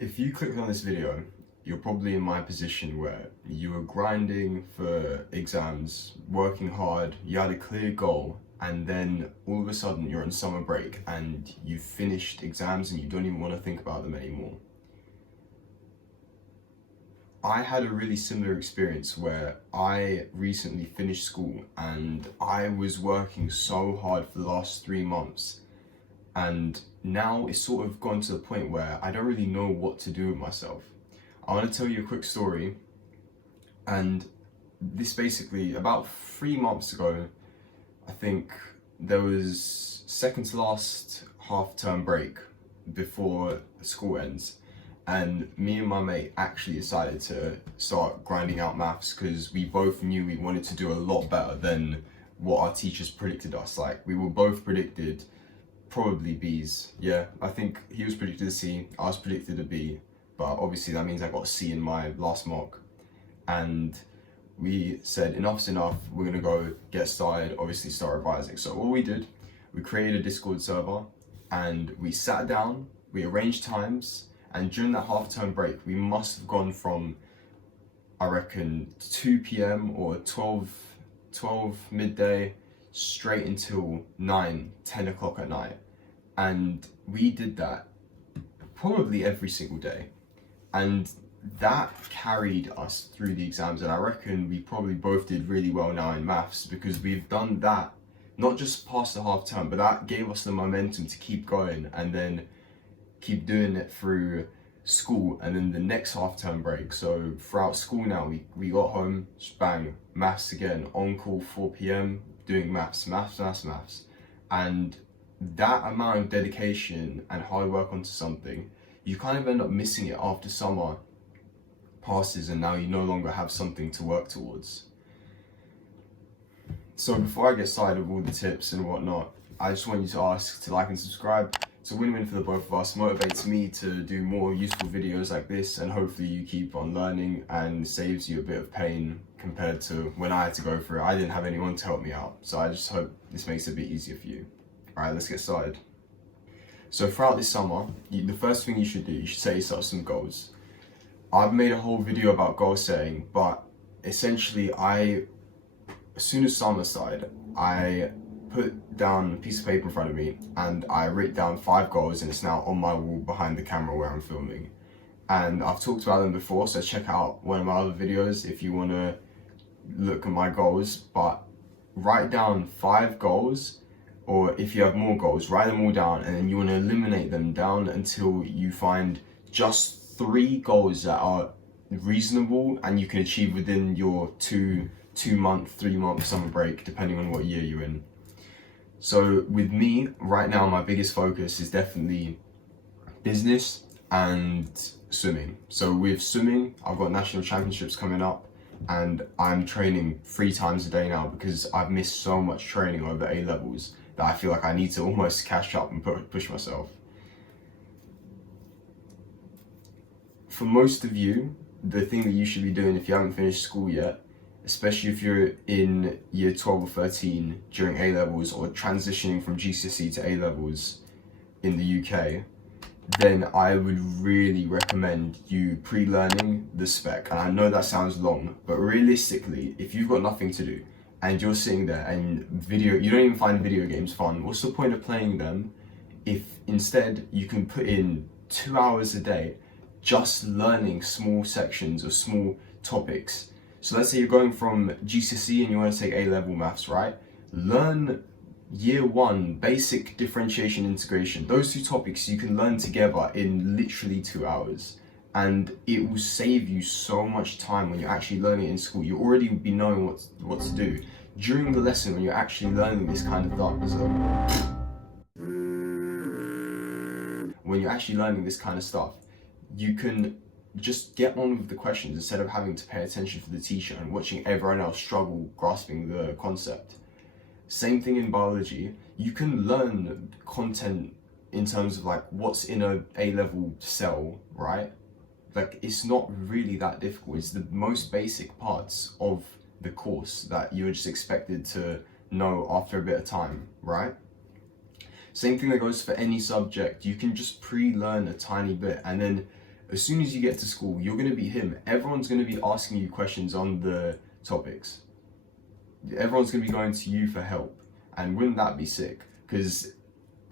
If you clicked on this video, you're probably in my position where you were grinding for exams, working hard, you had a clear goal, and then all of a sudden you're on summer break and you've finished exams and you don't even want to think about them anymore. I had a really similar experience where I recently finished school and I was working so hard for the last 3 months, and now it's sort of gone to the point where I don't really know what to do with myself. I want to tell you a quick story, and this basically about 3 months ago, I think there was second to last half term break before school ends, and me and my mate actually decided to start grinding out maths because we both knew we wanted to do a lot better than what our teachers predicted us. Like, we were both predicted probably B's. Yeah, I think he was predicted a C, I was predicted a B, but obviously that means I got a C in my last mock. And we said enough's enough, we're gonna go get started, obviously start revising. So what we did, we created a Discord server and we sat down, we arranged times, and during that half term break, we must have gone from, I reckon, 2 p.m. or 12 midday straight until 10 o'clock at night. And we did that probably every single day. And that carried us through the exams. And I reckon we probably both did really well now in maths because we've done that, not just past the half term, but that gave us the momentum to keep going and then keep doing it through school and then the next half term break. So throughout school now, we got home, just bang, maths again, on call 4 p.m, doing maths. And that amount of dedication and hard work onto something, you kind of end up missing it after summer passes and now you no longer have something to work towards. So before I get started with all the tips and whatnot, I just want you to ask to like and subscribe. It's a win-win for the both of us, motivates me to do more useful videos like this, and hopefully you keep on learning and saves you a bit of pain compared to when I had to go through it. I didn't have anyone to help me out, so I just hope this makes it a bit easier for you. Alright, let's get started. So throughout this summer, the first thing you should do, you should set yourself some goals. I've made a whole video about goal setting, but essentially as soon as summer started, I put down a piece of paper in front of me and I wrote down 5 goals, and it's now on my wall behind the camera where I'm filming. And I've talked about them before, so check out one of my other videos if you want to look at my goals. But write down 5 goals, or if you have more goals, write them all down, and then you want to eliminate them down until you find just 3 goals that are reasonable and you can achieve within your 2-month, 3-month summer break, depending on what year you're in. So with me, right now, my biggest focus is definitely business and swimming. So with swimming, I've got national championships coming up and I'm training 3 times a day now because I've missed so much training over A levels that I feel like I need to almost catch up and push myself. For most of you, the thing that you should be doing if you haven't finished school yet, especially if you're in year 12 or 13 during A levels or transitioning from GCSE to A levels in the UK, then I would really recommend you pre-learning the spec. And I know that sounds long, but realistically, if you've got nothing to do and you're sitting there and you don't even find video games fun, what's the point of playing them if instead you can put in 2 hours a day just learning small sections or small topics? So let's say you're going from GCSE and you want to take A-level maths, right? Learn year 1, basic differentiation integration. Those 2 topics you can learn together in literally 2 hours. And it will save you so much time when you're actually learning it in school. You already will be knowing what to do. During the lesson, when you're actually learning this kind of stuff, you can just get on with the questions instead of having to pay attention for the teacher and watching everyone else struggle grasping the concept. Same thing in biology. You can learn content in terms of like what's in a A-level cell, right? Like, it's not really that difficult. It's the most basic parts of the course that you're just expected to know after a bit of time, right? Same thing that goes for any subject. You can just pre-learn a tiny bit, and then As soon as you get to school, you're going to be him. Everyone's going to be asking you questions on the topics. Everyone's going to be going to you for help. And wouldn't that be sick? Because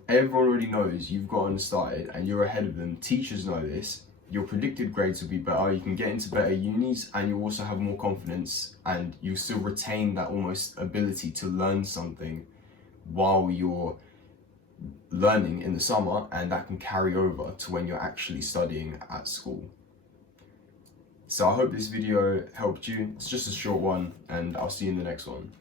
everyone already knows you've gotten started and you're ahead of them. Teachers know this. Your predicted grades will be better. You can get into better unis, and you'll also have more confidence, and you'll still retain that almost ability to learn something while you're learning in the summer, and that can carry over to when you're actually studying at school. So I hope this video helped you. It's just a short one, and I'll see you in the next one.